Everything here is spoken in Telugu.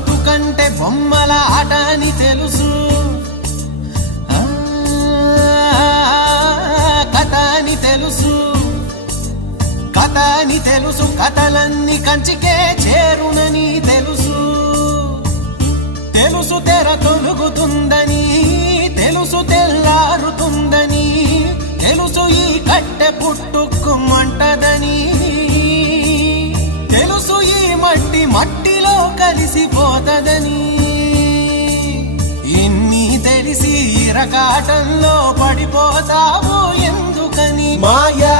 బతుకంటే బొమ్మల ఆట అని తెలుసు, కథ అని తెలుసు, కథ అని తెలుసు, కథలన్నీ కంచికే చేరునని తెలుసు, తెలుసు తెర తొలుగుతుందని, తెలుసు తెల్లారుతుందని, తెలుసు ఈ కట్టె పుట్టుకుమంటదని, తెలుసు ఈ మట్టి మట్టిలో కలిసిపోతదని, ఇన్ని తెలిసి ఇరకాటంలో పడిపోతావు ఎందుకని మాయా